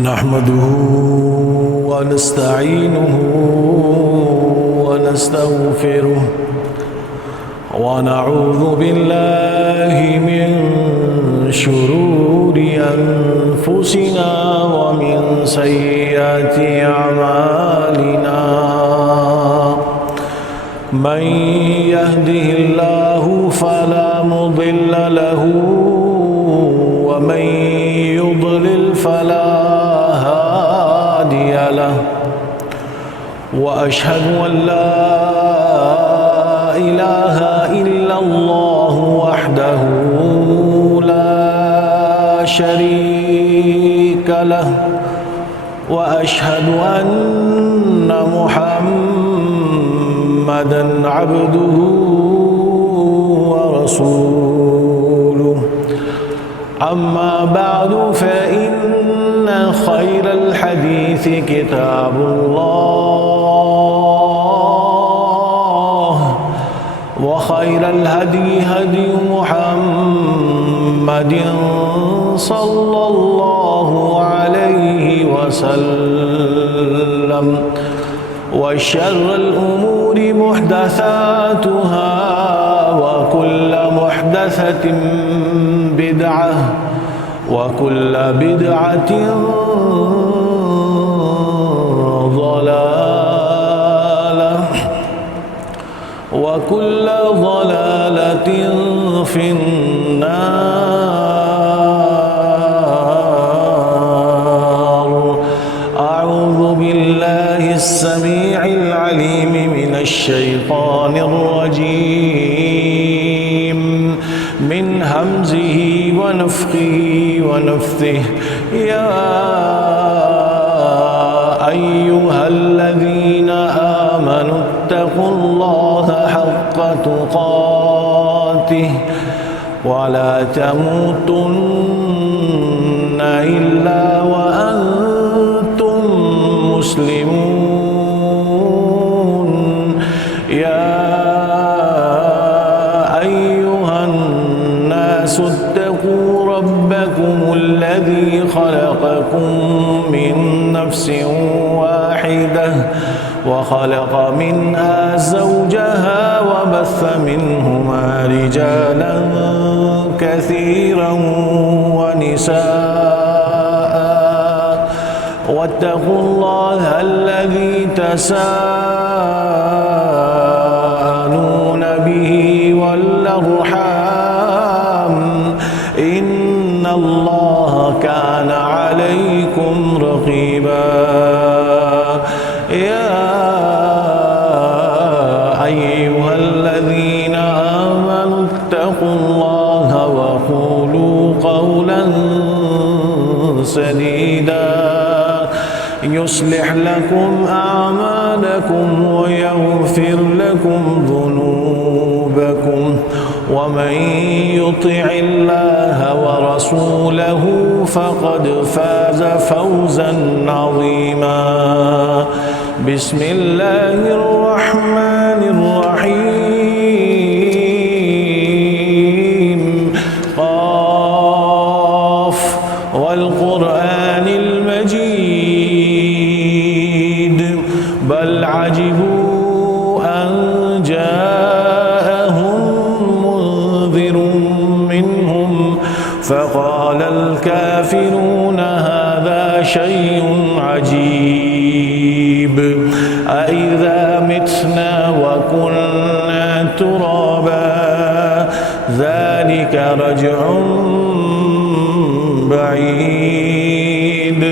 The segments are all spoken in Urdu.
نحمده ونستعينه ونستغفره ونعوذ بالله من شرور أنفسنا ومن سيئات أعمالنا. من يهده الله فلا مضل له ومن يضلل فلا هادي له، وأشهد أن لا إله إلا الله وحده لا شريك له، وأشهد أن محمدًا عبده ورسوله. أما بعد فإن خير الحديث كتاب الله، وخير الهدي هدي محمد صلى الله عليه وسلم، وشر الأمور محدثاتها، وكل محدثة بدعة، وكل بدعة ضلالة، وكل ضلالة في النار. أعوذ بالله السميع العليم من الشيطان الرجيم، من همزه ونفخه ونفثه. يا أيها الذين آمنوا اتقوا الله حق تقاته ولا تموتن إلا وأنتم مسلمون. يا أيها الناس اتقوا ربكم الذي خلقكم من نفس واحدة، وخلق منها زوجها، وبث منهما رجالا كثيرا ونساء. واتقوا الله الذي تساءلون به والأرحام، إن الله كان عليكم رقيبا. يا أيها الذين آمنوا اتقوا الله وقولوا قولا سديدا يصلح لكم أعمالكم ويغفر لكم ذنوبكم، ومن يطع الله ورسوله فقد فاز فوزا عظيما. بسم الله الرحمن الرحيم. قاف والقرآن المجيد، بل عجبوا أن جاءهم منذر منهم فقال الكافرون هذا شيء عجيب. أإذا متنا وكنا ترابا ذلك رجع بعيد.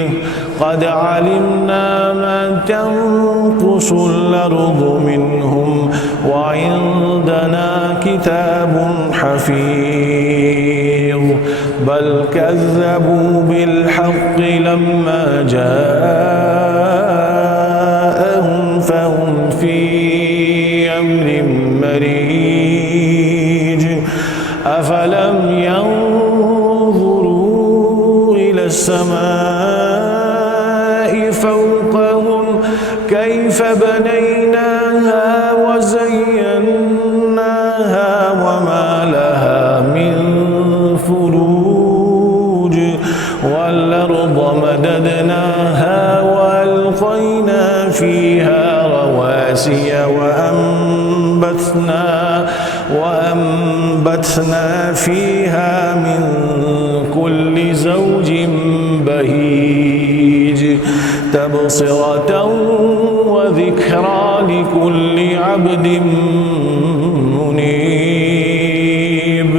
قد علمنا ما تنقص الأرض منهم، وعندنا كتاب حفيظ. بل كذبوا بالحق لما جاءهم فهم في أمر مريج. أفلم ينظروا إلى السماء فوقهم كيف بنيناها وزيناها وما لها من فروج. والأرض مددناها وألقينا فيها رواسي وأنبتنا فيها من كل زوج بهيج تبصرة وذكرى لكل عبد منيب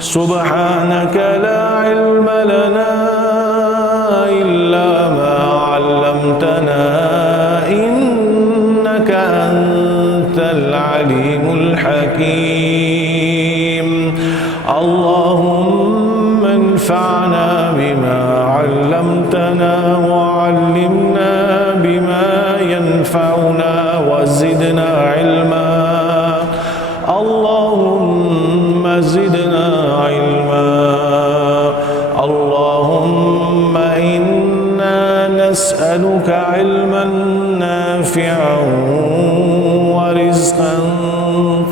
سبحانك لا علم لنا إلا ما علمتنا إنك أنت العليم الحكيم اللهم انفعنا بما علمتنا وعلمنا بما ينفعنا وزدنا علما اللهم زدنا علما اللهم إنا نسألك علما نافعا ورزقا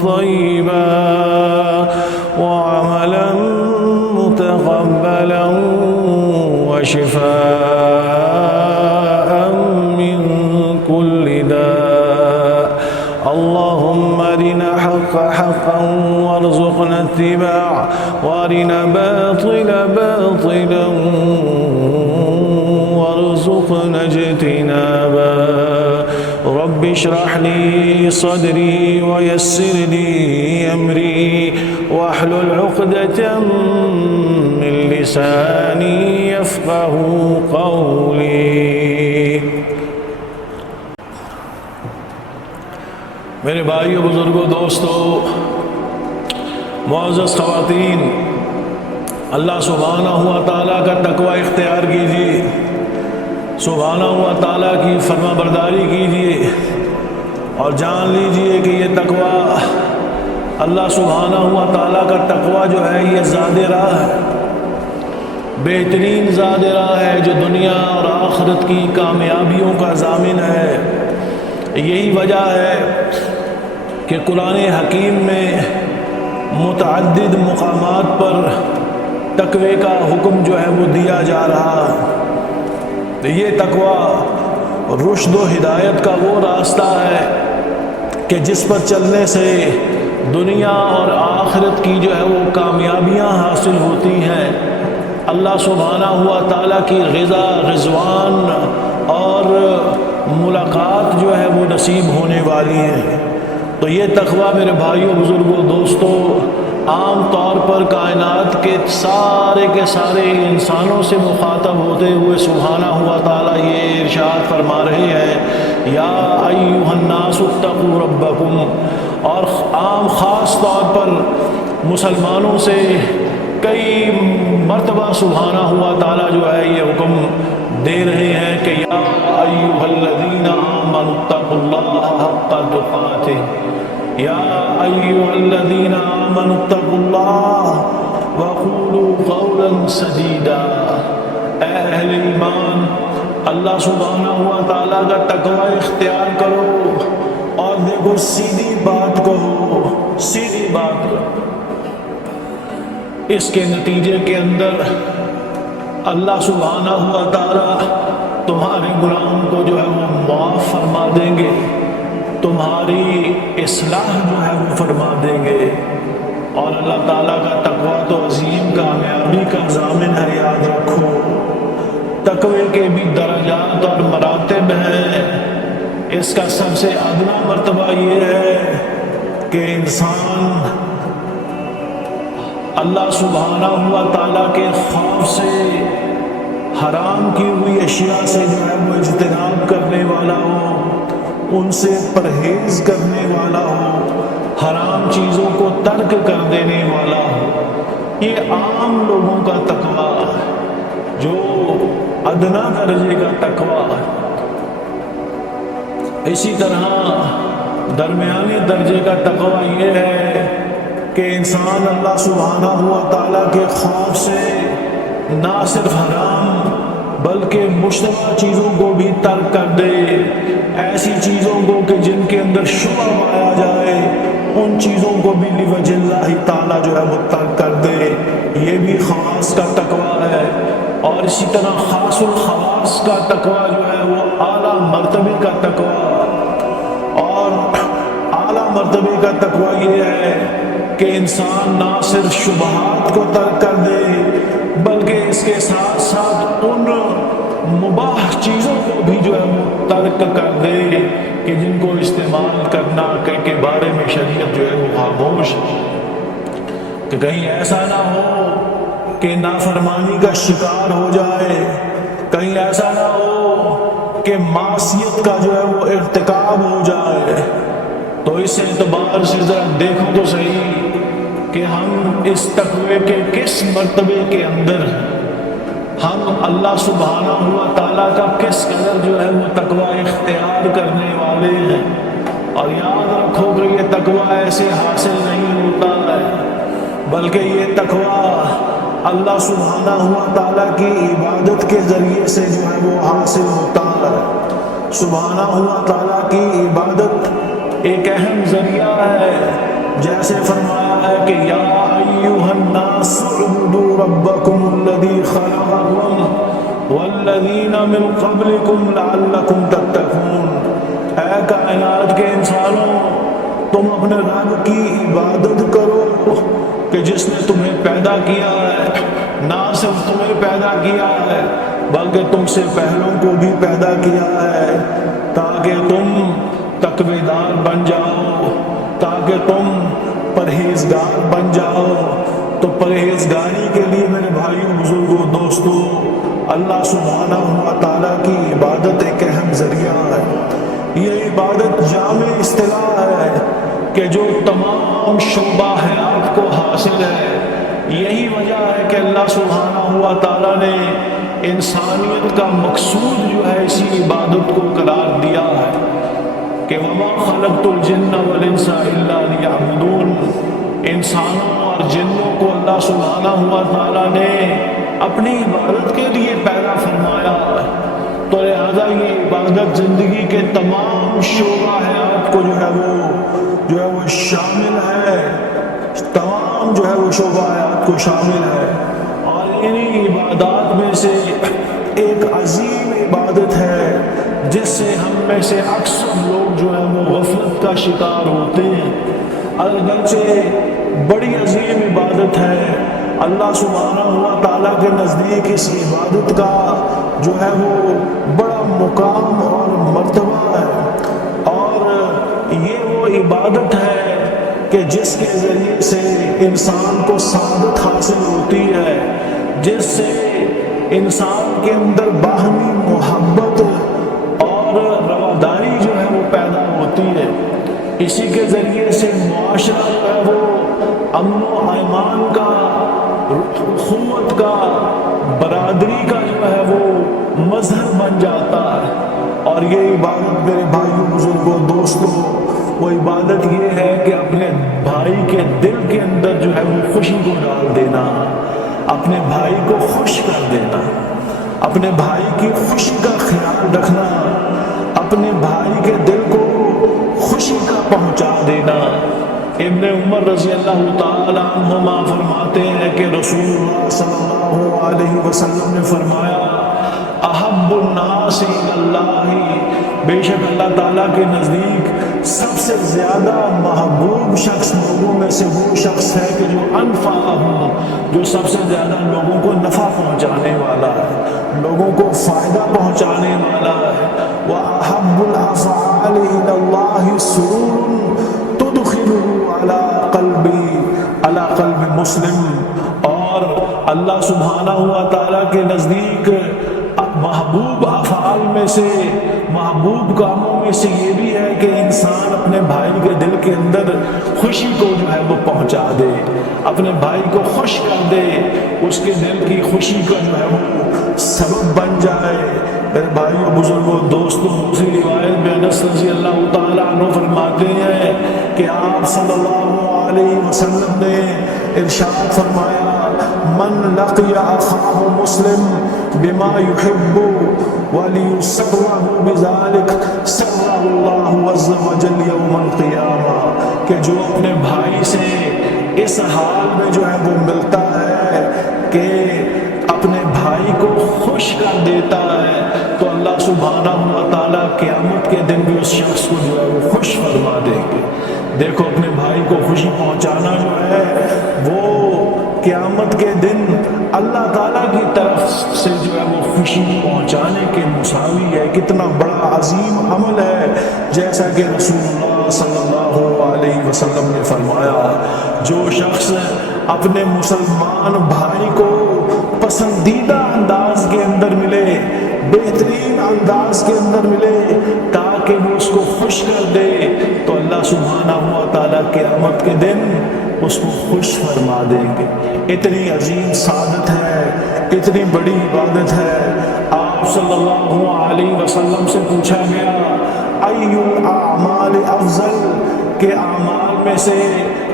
طيبا وعملا متقبلا وشفاء من كل داء اللهم أرنا حق حقا وارزقنا اتباعه وأرنا باطل باطلا وارزقنا اجتنابا رب اشرح لي صدري ويسر لي أمري واحلل عقدة من لساني يفقه قولي میرے بھائیوں بزرگوں دوستوں معزز خواتین اللہ سبحانہ و تعالیٰ کا تقوی اختیار کیجیے سبحانہ و تعالیٰ کی فرما برداری کیجیے اور جان لیجیے کہ یہ تقوی اللہ سبحانہ و تعالیٰ کا تقوی جو ہے یہ زاد راہ ہے بہترین زاد راہ ہے جو دنیا اور آخرت کی کامیابیوں کا ضامن ہے یہی وجہ ہے کہ قرآن حکیم میں متعدد مقامات پر تقوی کا حکم جو ہے وہ دیا جا رہا ہے یہ تقوی رشد و ہدایت کا وہ راستہ ہے کہ جس پر چلنے سے دنیا اور آخرت کی جو ہے وہ کامیابیاں حاصل ہوتی ہیں اللہ سبحانہ ہوا تعالیٰ کی رضا رضوان اور ملاقات جو ہے وہ نصیب ہونے والی ہے تو یہ تقوی میرے بھائیوں بزرگوں دوستوں عام طور پر کائنات کے سارے انسانوں سے مخاطب ہوتے ہوئے سبحانہ ہوا تعالیٰ یہ ارشاد فرما رہے ہیں یا ایھا الناس اتقوا ربکم اور عام خاص طور پر مسلمانوں سے کئی مرتبہ سبحانہ ہوا تعالیٰ جو ہے یہ حکم دے رہے ہیں کہ یا ایھا الذین آمنوا اتقوا اللہ حق تقاتہ یا ایھا الذین آمنوا اتقوا اللہ وقولوا قولا سدیدا اے اہل ایمان اللہ سبحانہ ہوا تعالیٰ کا تقوی اختیار کرو اور دیکھو سیدھی بات کہو سیدھی بات کرو اس کے نتیجے کے اندر اللہ سبحانہ ہوا تعالیٰ تمہارے گناہوں کو جو ہے وہ معاف فرما دیں گے تمہاری اصلاح جو ہے وہ فرما دیں گے اور اللہ تعالیٰ کا تقوی تو عظیم کامیابی کا ضامن ہے یاد رکھو تقوی کے بھی درجات اور مراتب ہیں اس کا سب سے ادنا مرتبہ یہ ہے کہ انسان اللہ سبحانہ ہوا تعالیٰ کے خوف سے حرام کی ہوئی اشیاء سے جو ہے وہ اجتناب کرنے والا ہو ان سے پرہیز کرنے والا ہو حرام چیزوں کو ترک کر دینے والا ہو یہ عام لوگوں کا تقوی جو ادنا درجے کا تقوی اسی طرح درمیانی درجے کا تقوی یہ ہے کہ انسان اللہ سبحانہ ہوا تعالیٰ کے خوف سے نہ صرف حرام بلکہ مشتبہ چیزوں کو بھی ترک کر دے ایسی چیزوں کو کہ جن کے اندر شبہ پایا جائے ان چیزوں کو بھی لوجہ اللہ تعالیٰ جو ہے وہ ترک کر دے یہ بھی خاص کا تقوی ہے اور اسی طرح خاص الخواص کا تقویٰ جو ہے وہ اعلیٰ مرتبے کا تقویٰ، اور اعلیٰ مرتبے کا تقویٰ یہ ہے کہ انسان نہ صرف شبہات کو ترک کر دے بلکہ اس کے ساتھ ساتھ ان مباح چیزوں کو بھی جو ہے وہ ترک کر دے کہ جن کو استعمال کرنا کے بارے میں شریعت جو ہے وہ خاموش، کہ کہیں ایسا نہ ہو کہ نافرمانی کا شکار ہو جائے، کہیں ایسا نہ ہو کہ معصیت کا جو ہے وہ ارتکاب ہو جائے۔ تو اس اعتبار سے ذرا دیکھو تو صحیح کہ ہم اس تقوی کے کس مرتبے کے اندر ہیں، ہم اللہ سبحانہ ہوا تعالیٰ کا کس قدر جو ہے وہ تقوی اختیار کرنے والے ہیں۔ اور یاد رکھو کہ یہ تقوی ایسے حاصل نہیں ہوتا ہے بلکہ یہ تقوی اللہ سبحانہ ہوا تعالیٰ کی عبادت کے ذریعے سے جو ہے وہ حاصل ہوتا ہے۔ سبحانہ ہوا تعالیٰ کی عبادت ایک اہم ذریعہ ہے، جیسے فرمایا ہے کہ یا ایھا الناس اعبدوا ربکم الذی خلقکم والذین من قبلکم لعلکم تتقون۔ اے کائنات کے انسانوں، تم اپنے رب کی عبادت کرو کہ جس نے تمہیں پیدا کیا ہے، نہ صرف تمہیں پیدا کیا ہے بلکہ تم سے پہلوں کو بھی پیدا کیا ہے تاکہ تم تقوی دار بن جاؤ، تاکہ تم پرہیزگار بن جاؤ۔ تو پرہیزگاری کے لیے میرے بھائیوں، بزرگوں، دوستوں، اللہ سبحانہ ہوا تعالیٰ کی عبادت ایک اہم ذریعہ ہے۔ یہ عبادت جامع اصطلاح ہے کہ جو تمام شعبہ حیات کو حاصل ہے۔ یہی وجہ ہے کہ اللہ سبحانہ ہوا تعالیٰ نے انسانیت کا مقصود جو ہے اسی عبادت کو قرار دیا ہے کہ وَمَا خَلَقْتُ الْجِنَّ وَالْإِنسَ إِلَّا لِيَعْبُدُونَ۔ انسانوں اور جنوں کو اللہ سبحانہ ہوا تعالیٰ نے اپنی عبادت کے لیے پیدا فرمایا، تو لہذا یہ عبادت زندگی کے تمام شعبہ حیات کو جو ہے وہ شامل ہے، تمام جو ہے وہ شعبہ حیات کو شامل ہے۔ اور انہی عبادات میں سے ایک عظیم عبادت ہے جس سے ہم میں سے اکثر لوگ جو ہے وہ غفلت کا شکار ہوتے ہیں، اگرچہ بڑی عظیم عبادت ہے۔ اللہ سبحانہ ہوا تعالیٰ کے نزدیک اس عبادت کا جو ہے وہ بڑا مقام اور مرتبہ ہے، اور یہ وہ عبادت ہے کہ جس کے ذریعے سے انسان کو سعادت حاصل ہوتی ہے، جس سے انسان کے اندر باہمی محبت اور رواداری جو ہے وہ پیدا ہوتی ہے۔ اسی کے ذریعے سے معاشرہ جو ہے وہ امن و ایمان کا، اخوت کا، برادری کا جو ہے وہ مظہر بن جاتا ہے۔ اور یہ عبادت میرے بھائیوں، بزرگوں، دوستوں، وہ عبادت یہ ہے کہ اپنے بھائی کے دل کے اندر جو ہے وہ خوشی کو ڈال دینا، اپنے بھائی کو خوش کر دینا، اپنے بھائی کی خوشی کا خیال رکھنا، اپنے بھائی کے دل کو خوشی کا پہنچا دینا۔ ابن عمر رضی اللہ تعالی عنہما فرماتے ہیں کہ رسول اللہ صلی اللہ علیہ وسلم نے فرمایا احب الناس الی اللہ، بے شک اللہ تعالیٰ کے نزدیک سب سے زیادہ محبوب شخص لوگوں میں سے وہ شخص ہے کہ جو انفعہم، جو سب سے زیادہ لوگوں کو نفع پہنچانے والا ہے، لوگوں کو فائدہ پہنچانے والا ہے۔ وَأَحَبُّ الْأَفْعَالِ إِلَى اللَّهِ سُرُورٌ تُدْخِلُهُ عَلَى قَلْبِ مسلم۔ اور اللہ سبحانہ ہوا تعالیٰ کے نزدیک محبوب افعال میں سے، محبوب کاموں میں سے یہ بھی ہے کہ انسان اپنے بھائی کے دل کے اندر خوشی کو جو ہے وہ پہنچا دے، اپنے بھائی کو خوش کر دے، اس کے دل کی خوشی کا جو ہے وہ سبب بن جائے۔ میرے بھائیوں، بزرگوں، دوستوں، دوسری روایت میں انس رضی اللہ تعالیٰ عنہ فرماتے ہیں کہ آپ صلی اللہ علیہ وسلم نے ارشاد فرمایا من لقی اخاہ مسلم بما يحب وليسره بذلك سره الله عز وجل يوم القیامہ، کہ جو اپنے بھائی سے اس حال میں جو ہے وہ ملتا ہے کہ اپنے بھائی کو خوش کر دیتا ہے تو اللہ سبحانہ و تعالیٰ قیامت کے دن بھی اس شخص کو جو ہے وہ خوش فرما دیں گے۔ دیکھو اپنے بھائی کو خوشی پہنچانا جو ہے وہ قیامت کے دن اللہ تعالیٰ کی طرف سے جو ہے وہ خوشی پہنچانے کے مساوی ہے۔ کتنا بڑا عظیم عمل ہے، جیسا کہ رسول اللہ صلی اللہ علیہ وسلم نے فرمایا، جو شخص اپنے مسلمان بھائی کو پسندیدہ انداز کے اندر ملے، بہترین انداز کے اندر ملے تاکہ وہ اس کو خوش کر دے، تو اللہ سبحانہ و تعالیٰ قیامت کے دن اس کو خوش فرما دیں گے۔ اتنی عظیم سعادت ہے، اتنی بڑی عبادت ہے۔ آپ صلی اللہ علیہ وسلم سے پوچھا گیا ای الاعمال افضل، کہ اعمال میں سے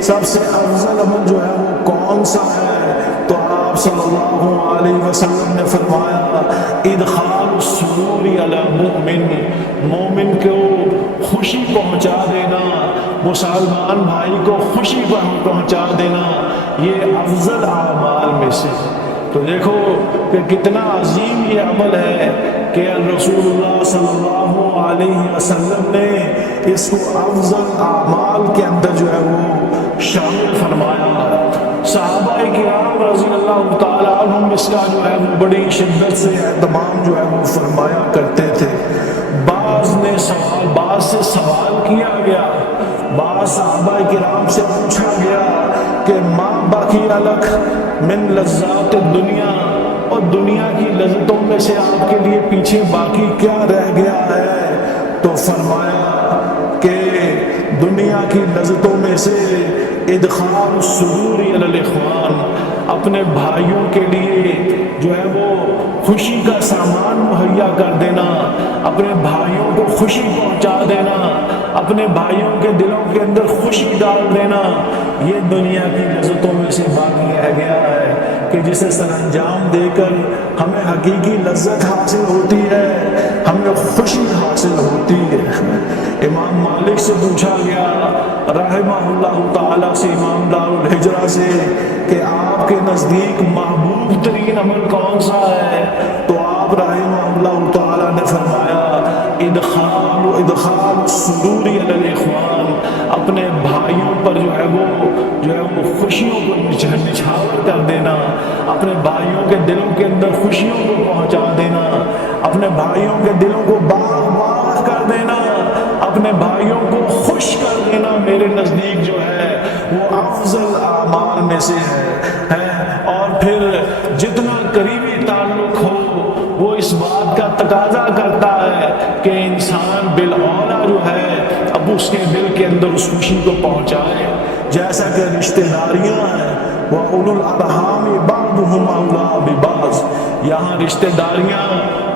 سب سے افضل عمل جو ہے وہ کون سا ہے؟ تو آپ صلی اللہ علیہ وسلم نے فرمایا ادخال السرور علی المؤمن، مومن کو خوشی پہنچا دینا، مسلمان بھائی کو خوشی پہنچا دینا، یہ افضل اعمال میں سے۔ تو دیکھو کہ کتنا عظیم یہ عمل ہے کہ رسول اللہ صلی اللہ علیہ وسلم نے اس کو افضل اعمال کے اندر جو ہے وہ شامل فرمایا۔ صحابہ کرام رضی اللہ تعالیٰ عنہم اس کا جو ہے وہ بڑی شدت سے اہتمام جو ہے وہ فرمایا کرتے تھے۔ بعض سے سوال کیا گیا، بعض صحابہ کرام سے پوچھا گیا کہ ما باقی لک من لذات الدنیا، اور دنیا کی لذتوں میں سے آپ کے لیے پیچھے باقی کیا رہ گیا ہے؟ تو فرمایا کہ دنیا کی لذتوں میں سے ادخال السرور علی الاخوان، اپنے بھائیوں کے لیے جو ہے وہ خوشی کا سامان مہیا کر دینا، اپنے بھائیوں کو خوشی پہنچا دینا، اپنے بھائیوں کے دلوں کے اندر خوشی ڈال دینا، یہ دنیا کی لذتوں میں سے باقی رہ گیا ہے کہ جسے سر انجام دے کر ہمیں حقیقی لذت حاصل ہوتی ہے، ہمیں خوشی حاصل ہوتی ہے۔ امام مالک سے پوچھا گیا رحمہ اللہ تعالیٰ سے، امام دار الہجرہ سے، کہ آپ کے نزدیک محبوب ترین عمل کون سا ہے؟ تو آپ رحمہ اللہ تعالیٰ نے فرمایا ادخال السرور علی الاخوان، اپنے بھائیوں پر جو ہے وہ خوشیوں کو نچھاور کر دینا، اپنے بھائیوں کے دلوں کے اندر خوشیوں کو پہنچا دینا، اپنے بھائیوں کے دلوں کو باغ باغ کر دینا، اپنے بھائیوں کو خوش کر دینا، میرے نزدیک جو ہے وہ افضل اعمال میں سے ہے۔ اور پھر جتنا قریبی تعلق ہو وہ اس بات کا تقاضا کرتا ہے کہ انسان بالاولیٰ جو ہے اب اس کے دل کے اندر اس خوشی کو پہنچائے، جیسا کہ رشتہ داریاں ہیں وَأُولُو الْأَرْحَامِ بَعْضُهُمْ أَوْلَىٰ بِبَعْضٍ، یہاں رشتہ داریاں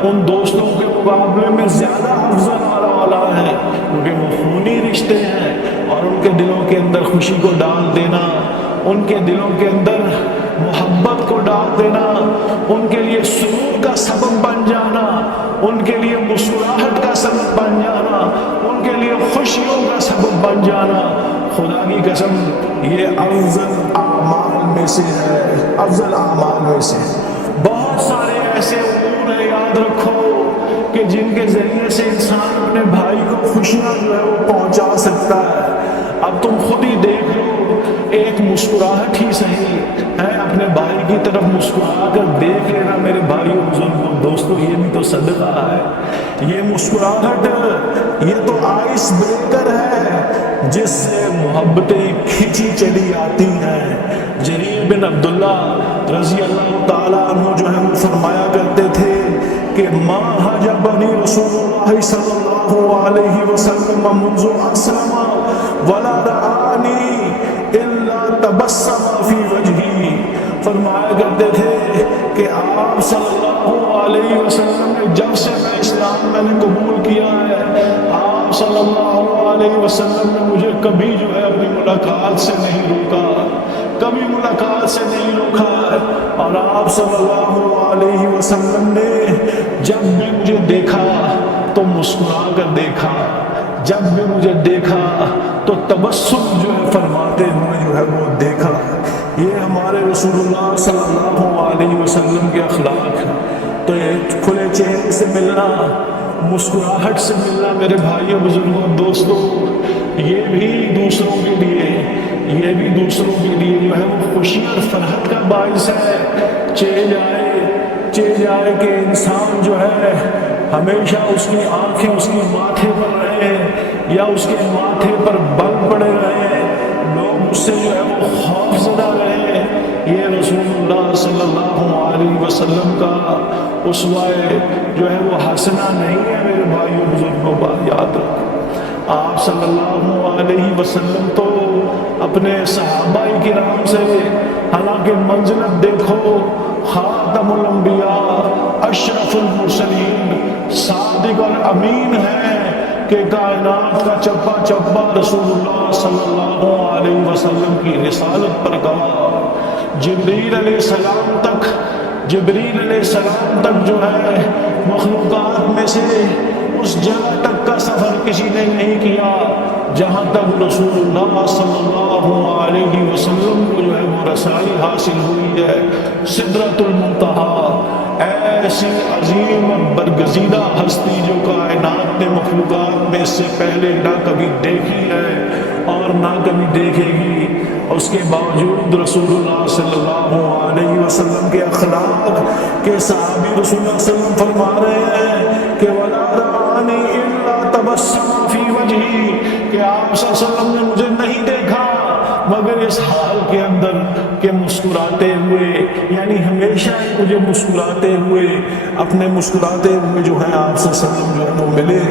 ان دوستوں کے مقابلے میں زیادہ افضل والا ہے کیونکہ وہ خونی رشتے ہیں، اور ان کے دلوں کے اندر خوشی کو ڈال دینا، ان کے دلوں کے اندر محبت کو ڈال دینا، ان کے لیے سرور کا سبب بن جانا، ان کے لیے مسکراہٹ کا سبب بن جانا، ان کے لیے خوشیوں کا سبب بن جانا، خدا کی قسم یہ افضل اعمال میں سے ہے، افضل اعمال میں سے۔ بہت سارے ایسے امور ہیں، یاد رکھو، کہ جن کے ذریعے سے انسان اپنے بھائی کو خوشیاں جو ہے وہ پہنچا سکتا ہے۔ اب تم خود ہی دیکھ لو، ایک مسکراہٹ ہی صحیح ہے، اپنے بھائی کی طرف مسکرا کر دیکھ لینا میرے بھائیوں بزرگوں دوستوں، یہ بھی تو صدقہ ہے۔ یہ مسکراہٹ یہ تو آئس بریکر ہے جس سے محبتیں کھینچی چلی آتی ہیں۔ جریر بن عبداللہ رضی اللہ تعالیٰ عنہ جو ہے وہ فرمایا کرتے تھے کہ ما حجبنی رسول اللہ صلی اللہ علیہ وسلم منذ اسلم ولا رآنی الا تبسم فی وجہی، فرمایا کرتے تھے کہ آپ صلی اللہ علیہ وسلم نے جب سے میں نے قبول کیا ہے، آپ صلی اللہ علیہ وسلم نے مجھے کبھی جو ہے اپنی ملاقات سے نہیں روکا، کبھی ملاقات سے نہیں روکا، اور آپ صلی اللہ علیہ وسلم نے جب بھی مجھے دیکھا تو مسکرا کر دیکھا، جب بھی مجھے دیکھا تو تبسم جو ہے فرماتے ہوئے جو ہے وہ دیکھا۔ یہ ہمارے رسول اللہ صلی اللہ علیہ وسلم کے اخلاق ہیں۔ تو یہ کھلے چہرے سے ملنا، مسکراہٹ سے ملنا میرے بھائیوں، بزرگوں، دوستوں، یہ بھی دوسروں کے لیے جو ہے وہ خوشی اور فرحت کا باعث ہے۔ چہ جائے کہ انسان جو ہے ہمیشہ اس کی آنکھیں اس کی ماتھے پر رہیں یا اس کے ماتھے پر بل پڑے رہیں، لوگ اس سے جو ہے وہ خوف زدہ رہیں۔ یہ رسول اللہ صلی اللہ علیہ وسلم کا اسوہ جو ہے وہ حسنہ نہیں ہے میرے بھائیوں، بزرگوں، بات یاد رکھو۔ آپ صلی اللہ علیہ وسلم تو اپنے صحابہ کرام سے حالانکہ منزلت دیکھو، خاتم الانبیاء، اشرف المرسلین، صادق اور امین ہے کہ کائنات کا چپا چپا رسول اللہ صلی اللہ علیہ وسلم کی رسالت پر گواہ۔ جبریل علیہ السلام تک جو ہے مخلوقات میں سے اس جگہ تک کا سفر کسی نے نہیں کیا جہاں تک رسول اللہ صلی اللہ علیہ وسلم کو جو ہے وہ رسائی حاصل ہوئی ہے۔ سدرۃ المنتہا، ایسی عظیم اور برگزیدہ ہستی جو کائنات نے مخلوقات میں اس سے پہلے نہ کبھی دیکھی ہے اور نہ کبھی دیکھے گی، اس کے باوجود رسول اللہ صلی اللہ علیہ وسلم کے اخلاق کے صحابی رسول اللہ صلی اللہ علیہ وسلم فرما رہے ہیں کہ وَلَا رَآنِي إِلَّا تَبَسَّمَ فِي وَجْهِي، کہ آپ صلی اللہ علیہ وسلم نے مجھے نہیں دیکھا مگر اس حال کے اندر کہ مسکراتے ہوئے، یعنی ہمیشہ ہی مجھے مسکراتے ہوئے، اپنے مسکراتے ہوئے جو ہے آپ صلی اللہ علیہ وسلم جو ہے وہ ملے۔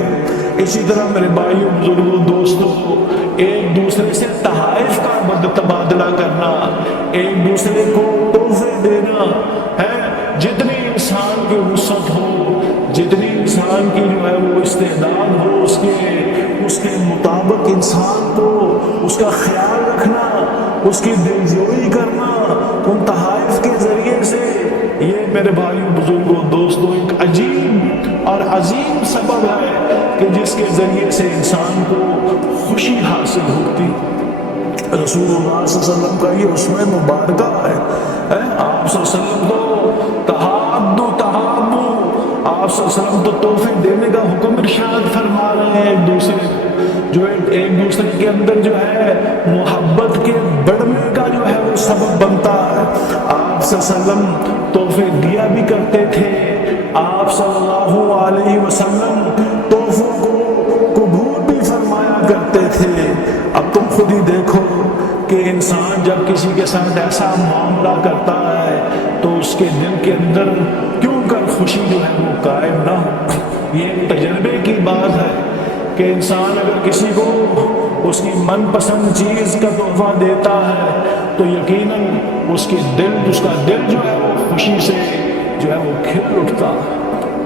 اسی طرح میرے بھائیوں، بزرگوں، دوستوں، ایک دوسرے سے تحائف کا تبادلہ کرنا، ایک دوسرے کو تحفے دینا ہے، جتنی انسان کی وسعت ہو، جتنی انسان کی جو ہے وہ استعداد ہو، اس کے مطابق انسان کو اس کا خیال رکھنا، اس کی دلجوئی کرنا ان تحائف کے ذریعے سے، یہ میرے بھائیوں، بزرگوں، دوستوں ایک عجیب اور عظیم سبب ہے کہ جس کے ذریعے سے انسان کو خوشی حاصل ہوتی۔ رسول اللہ صلی اللہ علیہ وسلم کا یہ اسوہ مبارکہ ہے۔ آپ صلی اللہ علیہ وسلم تو تحابو، آپ صلی اللہ علیہ وسلم تو تحفے دینے کا حکم ارشاد فرما رہے ہیں ایک دوسرے کے اندر جو ہے محبت کے بڑھنے کا جو ہے وہ سبب بنتا ہے۔ آپ صلی اللہ علیہ وسلم تحفے دیا بھی کرتے تھے، آپ صلی اللہ علیہ وسلم تحفوں کو قبول بھی فرمایا کرتے تھے۔ اب تم خود ہی دیکھو کہ انسان جب کسی کے ساتھ ایسا معاملہ کرتا ہے تو اس کے دل کے اندر کیوں کر خوشی جو ہے وہ قائم نہ ہو۔ یہ ایک تجربے کی بات ہے کہ انسان اگر کسی کو اس کی من پسند چیز کا تحفہ دیتا ہے تو یقیناً اس کا دل جو ہے وہ خوشی سے جو ہے وہ کھل اٹھتا ہے۔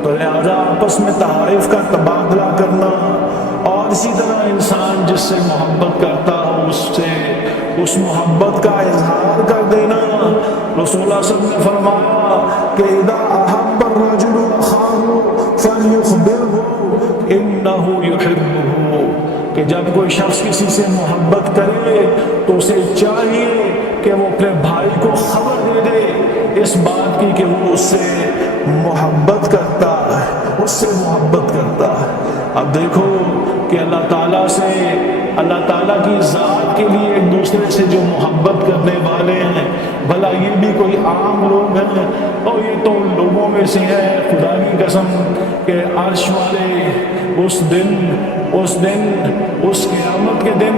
تو لہٰذا آپس میں تحائف کا تبادلہ کرنا، اور اسی طرح انسان جس سے محبت کرتا ہو اس سے اس محبت کا اظہار کر دینا۔ رسول اللہ صلی اللہ علیہ وسلم نے فرمایا کہ اذا احب الرجل اخاه فليخبره انه يحبه، کہ جب کوئی شخص کسی سے محبت کرے تو اسے چاہیے کہ وہ اپنے بھائی کو خبر دے دے اس بات کی کہ وہ اس سے محبت کرتا ہے، اس سے محبت کرتا ہے۔ اب دیکھو کہ اللہ تعالیٰ کی ذات کے لیے ایک دوسرے سے جو محبت کرنے والے ہیں، بھلا یہ بھی کوئی عام لوگ ہیں؟ اور یہ تو لوگوں میں سے ہے، خدا کی قسم کہ عرش والے اس قیامت کے دن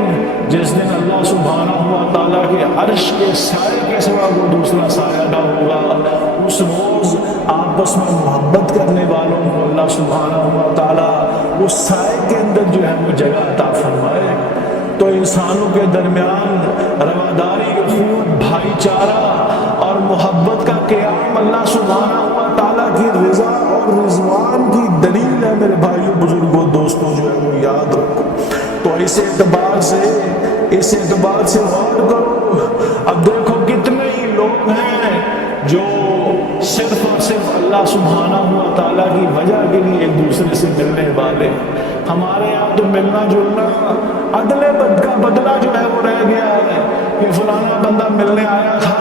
جس دن اللہ سبحانہ و تعالیٰ کے عرش کے سائے کے سوا وہ دوسرا سایہ نہ ہوگا، اس روز آپس میں محبت کرنے والوں کو اللہ سبحانہ و تعالیٰ اس سائے کے اندر جو ہے وہ جگہ عطا فرمائے۔ تو انسانوں کے درمیان رواداری، اخوت، بھائی چارہ اور محبت کا قیام اللہ سبحانہ و تعالیٰ کی رضا اور رضوان کی دلیل ہے میرے بھائیوں، بزرگوں، دوستوں، جو ہے وہ یاد رکھو۔ تو اس اعتبار سے غور کرو۔ اب دیکھو کتنے ہی لوگ ہیں جو صرف اور صرف اللہ سبحانہ و تعالیٰ کی وجہ کے لیے ایک دوسرے سے ملنے والے ہیں۔ ہمارے یہاں تو ملنا جلنا عدل بد کا بدلہ جو ہے وہ رہ گیا ہے کہ فلانا بندہ ملنے آیا تھا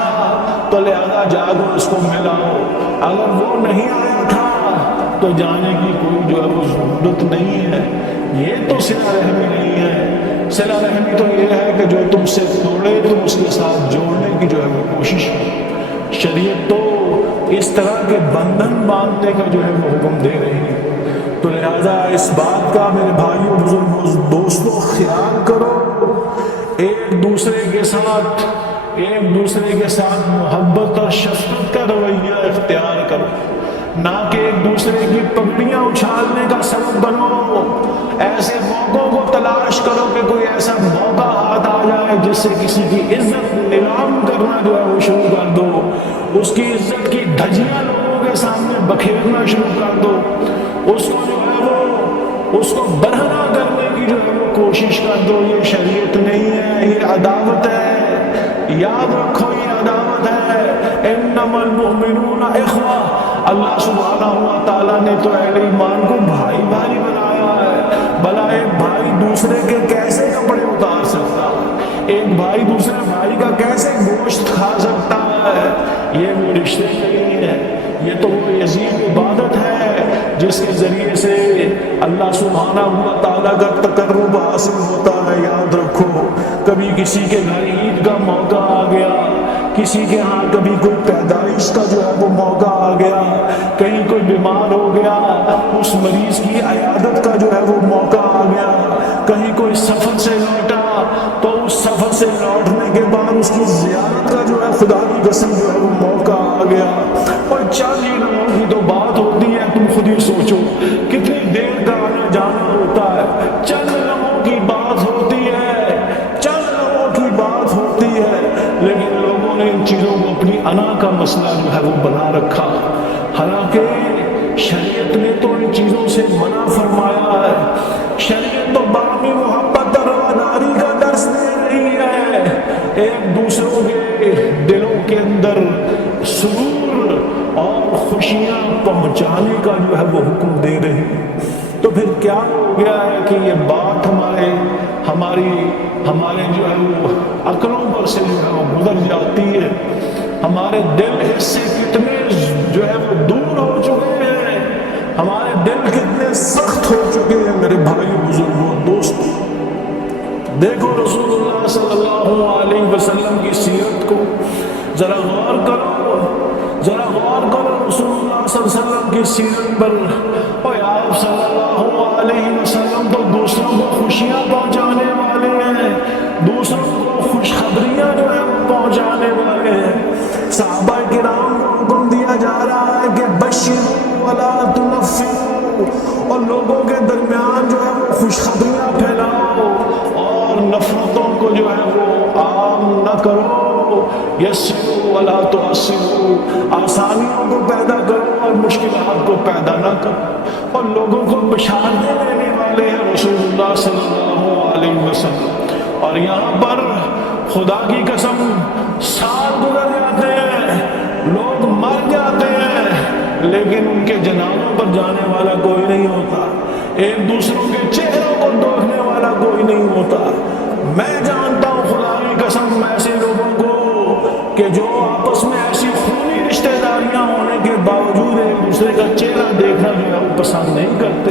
تو لہذا جاؤ اس کو ملاؤ، اگر وہ نہیں آیا تھا تو جانے کی کوئی جو ہے وہ ضرورت نہیں ہے۔ یہ تو صلہ رحمی نہیں ہے۔ صلہ رحمی تو یہ ہے کہ جو تم سے توڑے تم اس کے ساتھ جوڑنے کی جو ہے وہ کوشش کرو۔ شریعت تو اس طرح کے بندھن باندھنے کا جو ہے وہ حکم دے رہی ہے۔ تو لہذا اس بات کا میرے بھائیوں بزرگوں دوستوں خیال کرو، ایک دوسرے کے ساتھ محبت اور شفقت کا رویہ اختیار کرو، نہ کہ ایک دوسرے کی پگڑیاں اچھالنے کا سبب بنو۔ ایسے موقعوں کو تلاش کرو کہ کوئی ایسا موقع ہاتھ آ جائے جس سے کسی کی عزت نیلام کرنا جو ہے وہ شروع کر دو، اس کی عزت کی دھجیاں لوگوں کے سامنے بکھیرنا شروع کر دو، اس کو جو ہے وہ اس کو برہنہ کرنے کی جو ہے وہ کوشش کر دو۔ یہ شریعت نہیں ہے، یہ عداوت ہے، یاد رکھو یہ عداوت ہے۔ انما المؤمنون اخوہ، اللہ سبحانہ و تعالیٰ نے تو اہل ایمان کو بھائی بھائی بنایا ہے۔ بھلا ایک بھائی دوسرے کے کیسے کپڑے اتار سکتا ہے؟ ایک بھائی دوسرے بھائی کا کیسے گوشت کھا سکتا ہے؟ یہ وہ رشتے نہیں ہے، یہ تو وہ عظیم عبادت ہے جس کے ذریعے سے اللہ سبحانہ و تعالیٰ کا تقرب حاصل ہوتا ہے۔ یاد رکھو، کبھی کسی کے گھر عید کا موقع آ گیا، کسی کے ہاں کبھی کوئی پیدائش کا جو ہے وہ موقع آ گیا، کہیں کوئی بیمار ہو گیا، اس مریض کی عیادت کا جو ہے وہ موقع آ گیا، کہیں کوئی سفر سے لوٹا تو اس سفر سے لوٹنے کے بعد اس کی زیارت کا جو ہے خدا کی قسم جو ہے وہ موقع آ گیا۔ اور چند ہی لمحوں کی تو بات ہوتی ہے، تم خود ہی سوچو کتنی دیر کا آنا جانا ہوتا ہے، چند لمحوں کی بات ہوتی ہے، چند لمحوں کی بات ہوتی ہے، لیکن لوگوں نے ان چیزوں کو اپنی انا کا مسئلہ جو ہے وہ بنا رکھا، حالانکہ شریعت نے تو ان چیزوں سے منع فرمایا ہے۔ شریعت تو باہمی محبت اور رواداری کا درس دے رہی ہے، ایک دوسروں کے دلوں کے اندر سرور اور خوشیاں پہنچانے کا جو ہے وہ حکم دے رہی ہے۔ تو پھر کیا ہو گیا ہے کہ یہ بات ہمارے جو ہے وہ عقلوں پر سے جو ہے وہ گزر جاتی ہے، ہمارے دل اس سے کتنے جو ہے وہ دور ہو چکے ہیں، ہمارے دل کتنے سخت ہو چکے ہیں میرے بھائی بزرگوں دوستوں۔ دیکھو رسول اللہ صلی اللہ علیہ وسلم کی سیرت کو ذرا غور کرو، ذرا غور کرو رسول اللہ صلی اللہ علیہ وسلم کی سیرت پر۔ اور آپ صلی اللہ علیہ وسلم تو دوسروں کو خوشیاں پہنچانے والے ہیں، دوسروں کو خوشخبریاں جو ہے وہ پہنچانے والے ہیں۔ صحابہ کرام کو حکم دیا جا رہا ہے کہ بشروا ولا تنفروا، اور لوگوں کے درمیان جو ہے وہ خوشخبریاں پھیلاؤ اور نفرتوں کو جو ہے وہ عام نہ کرو۔ یسروا ولا تعسروا، آسانیوں کو پیدا کرو اور مشکلات کو پیدا نہ کرو، اور لوگوں کو بشارتیں دینے والے ہیں رسول اللہ صلی اللہ علیہ وسلم۔ اور یہاں پر خدا کی قسم سال گزر جاتے ہیں، لوگ مر جاتے ہیں، لیکن ان کے جنازوں پر جانے والا کوئی نہیں ہوتا، ایک دوسروں کے چہروں کو دیکھنے والا کوئی نہیں ہوتا۔ میں جانتا ہوں خدا کی قسم ایسے لوگوں کو کہ جو آپس میں ایسی خونی رشتہ داریاں ہونے کے باوجود ایک دوسرے کا چہرہ دیکھنا جو ہے وہ پسند نہیں کرتے،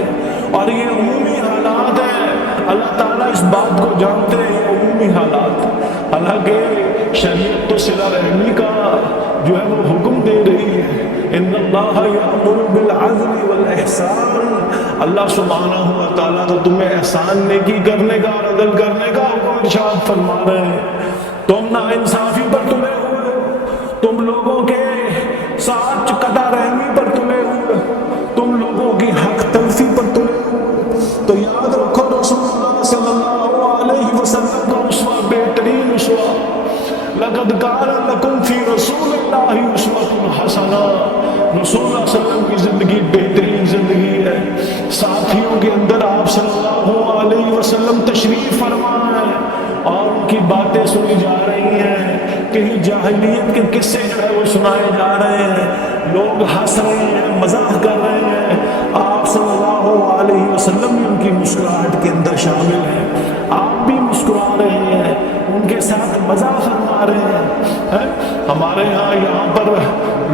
اور یہ عمومی حالات ہیں۔ اللہ تعالیٰ اس بات کو جانتے ہیں، یہ عمومی حالات، حالانکہ شریعت تو صلہ رحمی کا جو ہے وہ حکم دے رہی ہے۔ ان اللہ یأمر بالعدل والاحسان، اللہ سبحانہ و تعالیٰ تو تمہیں احسان نیکی کرنے کا اور عدل کرنے کا حکم ارشاد فرما رہے ہیں۔ تم نا انصافی پر تلے ہوئے، تم لوگوں کے ساتھ قطع رحمی پر تلے ہوئے، تم لوگوں کی حق تلفی پر تلے ہوئے۔ تو یاد رکھو رسول اللہ صلی اللہ علیہ وسلم کا اسوہ بہترین اسوہ، لقد کان لکم فی رسول اللہ اسوۃ حسنہ، رسول اللہ صلی اللہ علیہ وسلم کی زندگی بہترین زندگی ہے۔ ساتھیوں کے اندر آپ صلی اللہ علیہ وسلم تشریف فرما ہے اور ان کی باتیں سنی جا رہی ہیں، کہیں جاہلیت کے قصے جو ہے وہ سنائے جا رہے ہیں، لوگ ہنس رہے ہیں، مزاح کر رہے ہیں، آپ صلی اللہ علیہ وسلم نے ان کی مسکراہٹ مزہ فرما رہے ہیں۔ ہمارے یہاں پر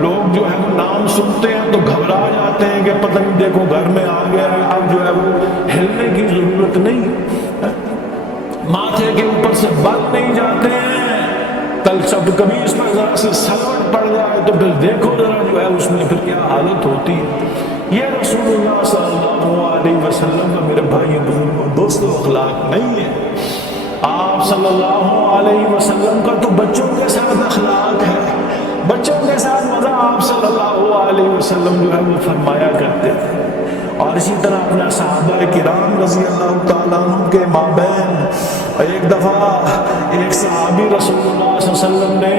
لوگ جو ہے وہ نام سنتے ہیں تو گھبرا جاتے ہیں کہ پتہ نہیں دیکھو گھر میں آ گیا ہے، اب جو ہے وہ ہلنے کی ضرورت نہیں، ماتھے کے اوپر سے بل نہیں جاتے ہیں، کل سب کبھی اس میں ذرا سے سلوٹ پڑ جائے تو پھر دیکھو ذرا جو ہے اس میں پھر کیا حالت ہوتی ہے۔ یہ رسول اللہ صلی اللہ علیہ وسلم کا میرے بھائی بزرگوں دوستوں اخلاق نہیں ہے۔ آپ صلی اللہ علیہ وسلم کا تو بچوں کے ساتھ اخلاق ہے، بچوں کے ساتھ مزہ آپ صلی اللہ علیہ وسلم جو ہے وہ فرمایا کرتے تھے۔ اور اسی طرح اپنا صحابہ کرام رضی اللہ تعالیٰ عنہ کے مابین ایک دفعہ ایک صحابی رسول اللہ صلی اللہ علیہ وسلم نے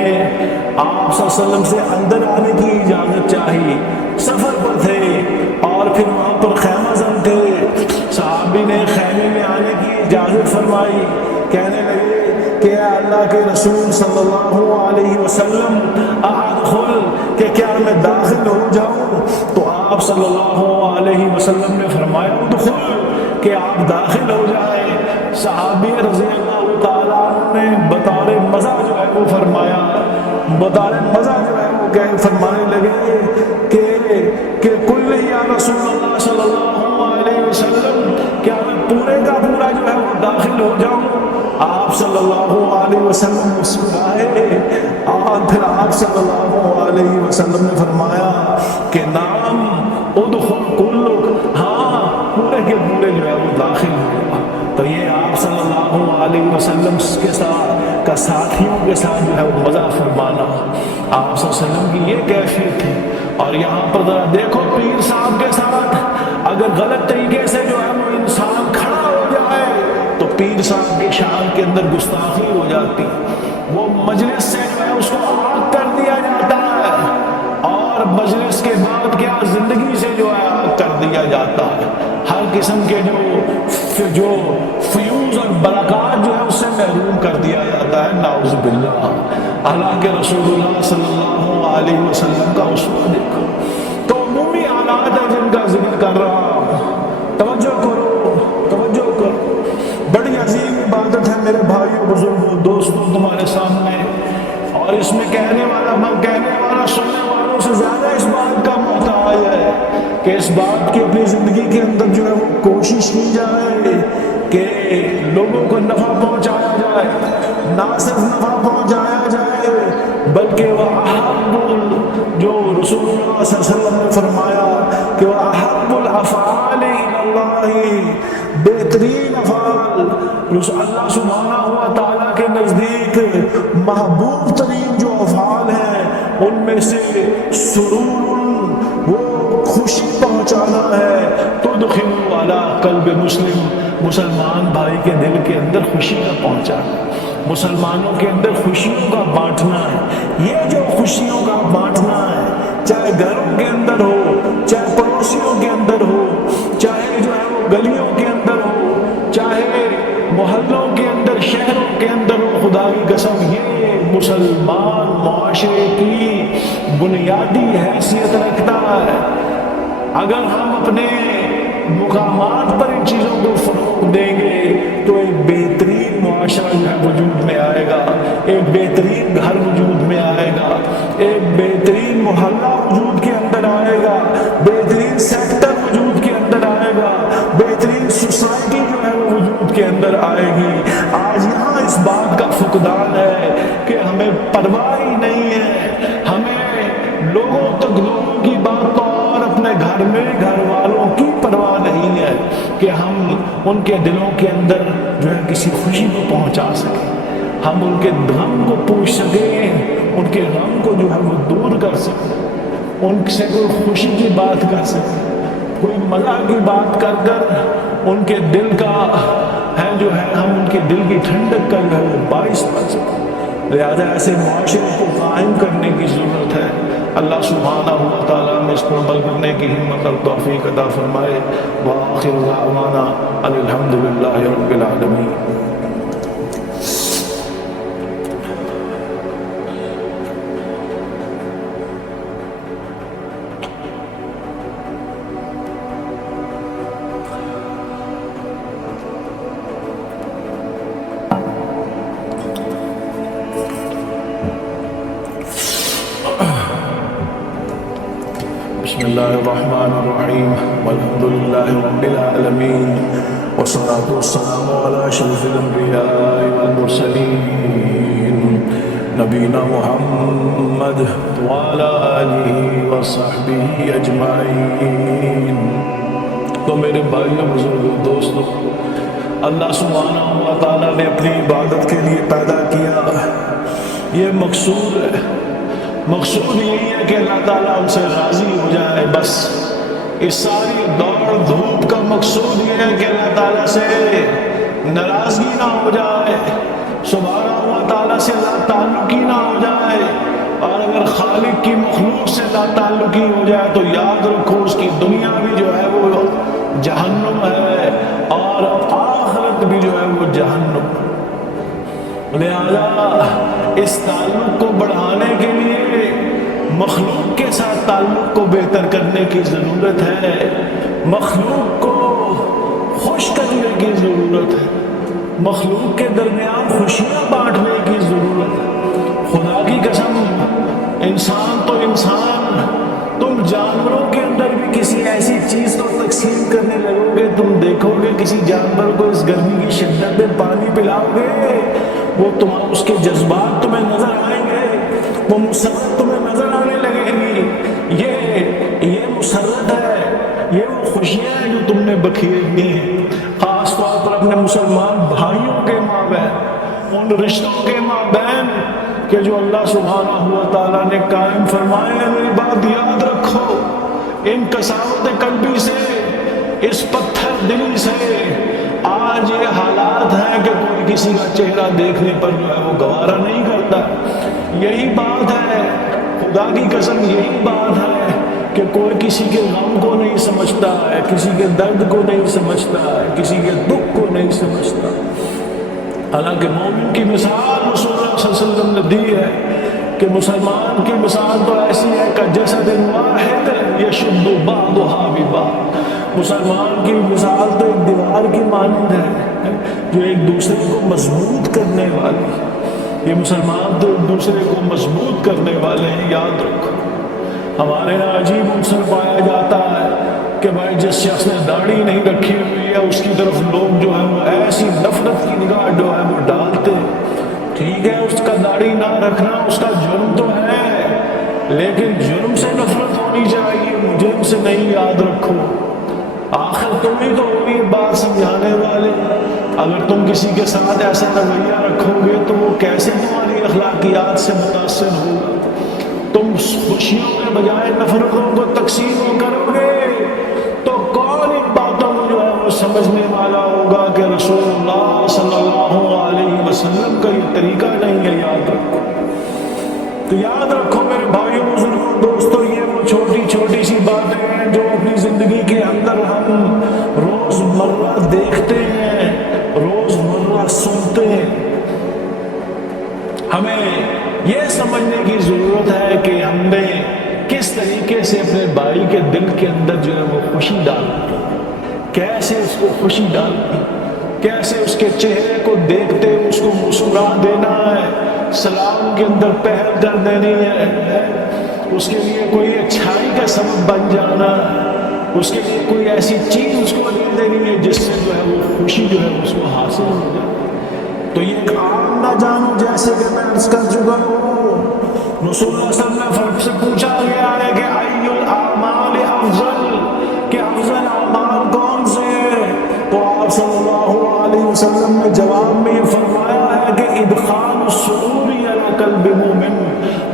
آپ صلی اللہ علیہ وسلم سے اندر آنے کی اجازت چاہی، سفر پر تھے اور پھر وہاں پر خیمہ زن تھے، صحابی نے خیمے میں آنے کی اجازت فرمائی، کہنے لگے کہ اے اللہ کے رسول صلی اللہ علیہ وسلم ادخل، کہ کیا میں داخل ہو جاؤں؟ تو آپ صلی اللہ علیہ وسلم نے فرمایا ادخل، کہ آپ داخل ہو جائیں۔ صحابی رضی اللہ تعالیٰ عنہ نے بطور مزہ جو ہے وہ فرمایا، بطور مزہ جو ہے وہ فرمانے لگے کہ کل یا رسول اللہ صلی اللہ علیہ وسلم، کیا میں پورے کا پورا جو ہے وہ داخل ہو جاؤں؟ آپ صلی اللہ علیہ وسلم مسکرائے اور پھر آپ صلی اللہ علیہ وسلم نے فرمایا کہ نام ادخل کلک، ہاں پورے کے پورے جو ہے وہ داخل ہو۔ تو یہ آپ صلی اللہ علیہ وسلم کے ساتھ کا ساتھیوں کے ساتھ جو ہے وہ مزہ فرمانا، آپ صلی اللہ علیہ وسلم کی یہ کیفیت تھی۔ اور یہاں پر ذرا دیکھو پیر صاحب کے ساتھ اگر غلط طریقے سے جو ہے وہ انسان کھڑا ہو جائے تو پیر صاحب کے شان کے اندر گستاخی ہو جاتی، وہ مجلس سے جو ہے اس کو آگ کر دیا جاتا ہے، اور مجلس کے بعد کیا زندگی سے جو ہے آگ کر دیا جاتا ہے، ہر قسم کے جو فیوز اور برکات جو ہے اس سے محروم کر دیا جاتا ہے، نعوذ باللہ۔ حالانکہ رسول اللہ صلی اللہ علیہ وسلم کا اسوہ دیکھو، تو عمومی حالات ہے جن کا ذکر کر رہا ہوں، توجہ کرو، توجہ کرو، بڑی عظیم عبادت ہے میرے بھائیوں بزرگوں دوستوں تمہارے سامنے، اور اس میں کہنے والا سننے والوں سے زیادہ اس بات کا محتاج ہے کہ اس بات کی اپنی زندگی کے اندر جو ہے وہ کوشش کی جائے کہ لوگوں کو نفع پہنچایا جائے، نہ صرف نفع پہنچایا جائے بلکہ وہ جو رسول اللہ صلی اللہ علیہ وسلم نے فرمایا کہ وہ احب الافعال اللہ، بہترین افعال اللہ سبحانہ ہوا تعالیٰ کے نزدیک محبوب ترین جو افعال ہیں ان میں سے سرور، وہ خوشی پہنچانا ہے، تدخل علی قلب مسلم، مسلمان بھائی کے دل کے اندر خوشی کا پہنچانا، مسلمانوں کے اندر خوشیوں کا بانٹنا ہے۔ یہ جو خوشیوں کا بانٹنا ہے، چاہے گھروں کے اندر ہو، چاہے پڑوسیوں کے اندر ہو، چاہے جو ہے وہ گلیوں کے اندر ہو، چاہے محلوں کے اندر، شہروں کے اندر ہو، خدا کی قسم یہ مسلمان معاشرے کی بنیادی حیثیت رکھتا ہے۔ اگر ہم اپنے مقامات پر ان چیزوں کو فروغ دیں گے تو ایک بہترین معاشرہ جو ہے وجود میں آئے گا، ایک بہترین گھر وجود میں آئے گا، ایک بہترین محلہ وجود کے اندر آئے گا، بہترین سیکٹر وجود کے اندر آئے گا، بہترین سوسائٹی جو ہے وہ وجود کے اندر آئے گی۔ آج یہاں اس بات کا فقدان ہے کہ ہمیں پرواہ ہی نہیں ہے، ہمیں لوگوں تک لوگوں کی بات اور اپنے گھر میں گھر والوں کی پرواہ نہیں ہے کہ ہم ان کے دلوں کے اندر جو ہے کسی خوشی کو پہنچا سکیں، ہم ان کے غم کو پوچھ سکیں، ان کے غم کو جو ہے وہ دور کر سکیں، ان سے کوئی خوشی کی بات کر سکیں، کوئی مزہ کی بات کر کر ان کے دل کا ہے جو ہے ہم ان کے دل کی ٹھنڈک کا جو ہے وہ باعث بن سکیں۔ لہذا ایسے معاشرے کو قائم کرنے کی ضرورت ہے۔ اللہ سبحانہ و تعالیٰ میں اس کو عمل کرنے کی ہمت اور توفیق عطا فرمائے۔ وآخر دعوانا الحمد للہ رب العالمین۔ اللہ الرحمن الرحیم والحمد للہ رب العالمین والصلاة والسلام علی اشرف الانبیاء والمرسلین نبینا محمد وعلی آلہ وصحبہ اجمعین۔ تو میرے بھائیوں بزرگوں دوستوں، اللہ سبحانہ و تعالیٰ نے اپنی عبادت کے لیے پیدا کیا، یہ مقصود ہے۔ مقصود یہی ہے کہ اللہ تعالیٰ ہم سے راضی ہو جائے، بس اس ساری دوڑ دھوپ کا مقصود یہ ہے کہ اللہ تعالیٰ سے ناراضگی نہ ہو جائے، سبحانہ و تعالیٰ سے لا تعلقی نہ ہو جائے۔ اور اگر خالق کی مخلوق سے لا تعلقی ہو جائے تو یاد رکھو اس کی دنیا بھی جو ہے وہ جہنم ہے اور آخرت بھی جو ہے وہ جہنم۔ لہذا اس تعلق کو بڑھانے کے لیے مخلوق کے ساتھ تعلق کو بہتر کرنے کی ضرورت ہے، مخلوق کو خوش کرنے کی ضرورت ہے، مخلوق کے درمیان خوشیاں بانٹنے کی ضرورت ہے۔ خدا کی قسم، انسان تو انسان، تم جانوروں کے اندر بھی کسی ایسی چیز کو تقسیم کرنے لگو گے، تم دیکھو گے کسی جانور کو اس گرمی کی شدت میں پانی پلاؤ گے، وہ اس کے جذبات تمہیں نظر آئیں گے، وہ مسرت تمہیں نظر آنے لگے گی۔ یہ مسرت ہے، یہ وہ خوشیاں ہیں جو تم نے بکھیری ہیں، خاص طور پر اپنے مسلمان بھائیوں کے مابین، ان رشتوں کے مابین کہ جو اللہ سبحانہ و تعالیٰ نے قائم فرمائے ہیں۔ میری بات یاد رکھو، ان کساوت قلبی سے، اس پتھر دلی سے آج یہ حالات ہیں کہ کوئی کسی کا چہرہ دیکھنے پر جو ہے وہ گوارا نہیں کرتا۔ یہی بات ہے، خدا کی قسم یہی بات ہے کہ کوئی کسی کے غم کو نہیں سمجھتا ہے، کسی کے درد کو نہیں سمجھتا ہے، کسی کے دکھ کو نہیں سمجھتا۔ حالانکہ مومن کی مثال رسول اللہ صلی اللہ علیہ وسلم نے دی ہے کہ مسلمان کی مثال تو ایسی ہے کہ جسد واحد یشد بعضها ببعض۔ مسلمان کی مثال تو ایک دیوار کی مانند ہے جو ایک دوسرے کو مضبوط کرنے والی۔ یہ مسلمان تو ایک دوسرے کو مضبوط کرنے والے ہیں، یاد رکھو۔ ہمارے یہاں عجیب عنصر پایا جاتا ہے کہ بھائی جس شخص نے داڑھی نہیں رکھی ہوئی ہے اس کی طرف لوگ جو ہے وہ ایسی نفرت کی نگاہ جو ہے وہ ڈالتے ہیں۔ ٹھیک ہے، اس کا داڑھی نہ رکھنا اس کا جرم تو ہے، لیکن جرم سے نفرت ہونی چاہیے، مجرم سے نہیں۔ یاد رکھو، آخر تم ہی تو ہوگی بات سمجھانے والے۔ اگر تم کسی کے ساتھ ایسا رویہ رکھو گے تو وہ کیسے تمہاری اخلاقیات سے متاثر ہوگا؟ تم خوشیوں کے بجائے نفرتوں کو تقسیم کرو گے تو کون ان باتوں کو جو ہے وہ سمجھنے والا ہوگا کہ رسول اللہ صلی اللہ علیہ وسلم کا یہ طریقہ نہیں ہے۔ یاد رکھو، تو یاد رکھو میرے بھائیوں بزرگوں دوستوں، یہ وہ چھوٹی چھوٹی سی باتیں ہیں جو اپنی زندگی کے اندر ہم روز مرہ دیکھتے ہیں، روز مرہ سنتے ہیں۔ ہمیں یہ سمجھنے کی ضرورت ہے کہ ہم نے کس طریقے سے اپنے بھائی کے دل کے اندر جو ہے وہ خوشی ڈالتی، کیسے اس کو خوشی ڈالتی، کیسے اس کے چہرے کو دیکھتے اس کو مسکرا دینا ہے، سلام کے اندر پہل کر دینی ہے، اس کے لیے کوئی اچھائی کا سبب بن جانا ہے، اس کے لیے کوئی ایسی چیز اس کو نہیں دینی ہے جس سے جو ہے وہ خوشی جو ہے اس کو حاصل ہو جائے۔ تو یہ ایک عام نہ جانو، جیسے کہ میں عرض کر چکا ہوں، رسول اللہ صلی اللہ علیہ وسلم سے پوچھا گیا ہے کہ ای الاعمال افضل، کہ افضل اعمال کون سے ہیں؟ تو آپ صلی اللہ علیہ وسلم نے جواب میں یہ فرمایا ہے کہ ادخال السرور علی قلب مومن،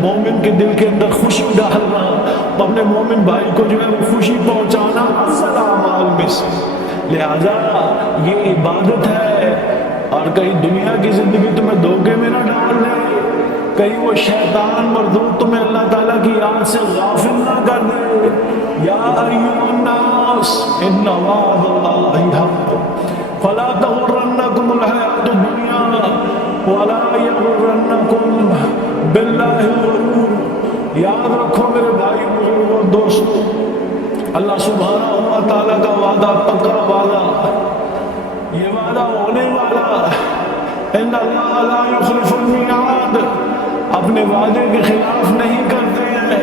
مومن کے دل کے اندر خوشی ڈالنا، اپنے مومن بھائی کو جو ہے وہ خوشی پہنچانا افضل اعمال میں سے۔ لہذا یہ عبادت ہے، اور کہیں دنیا کی زندگی تمہیں دھوکے میں نہ ڈال دے، کہیں وہ شیطان مردود تمہیں اللہ تعالیٰ کی یاد سے غافل نہ کر دے۔ یا ایھا الناس ان وعد اللہ حق فلا تغرنکم الحیاۃ الدنیا ولا یغرنکم باللہ الغرور۔ یاد رکھو میرے بھائی بزرگوں دوستوں، اللہ سبحانہ و تعالیٰ کا وعدہ پکا وعدہ، یہ وعدہ ہونے والا، ان اللہ لا یخلف المیعاد، اپنے وعدے کے خلاف نہیں کرتے ہیں۔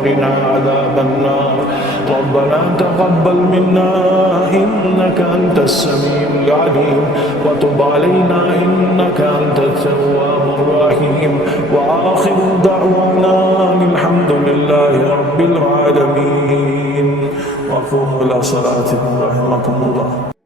وقنا عذاب النار. ربنا تقبل منا إنك أنت السميع العليم وتب علينا إنك أنت التواب الرحيم. وآخر دعوانا الحمد لله رب العالمين. وقوموا إلى صلاتكم رحمكم الله.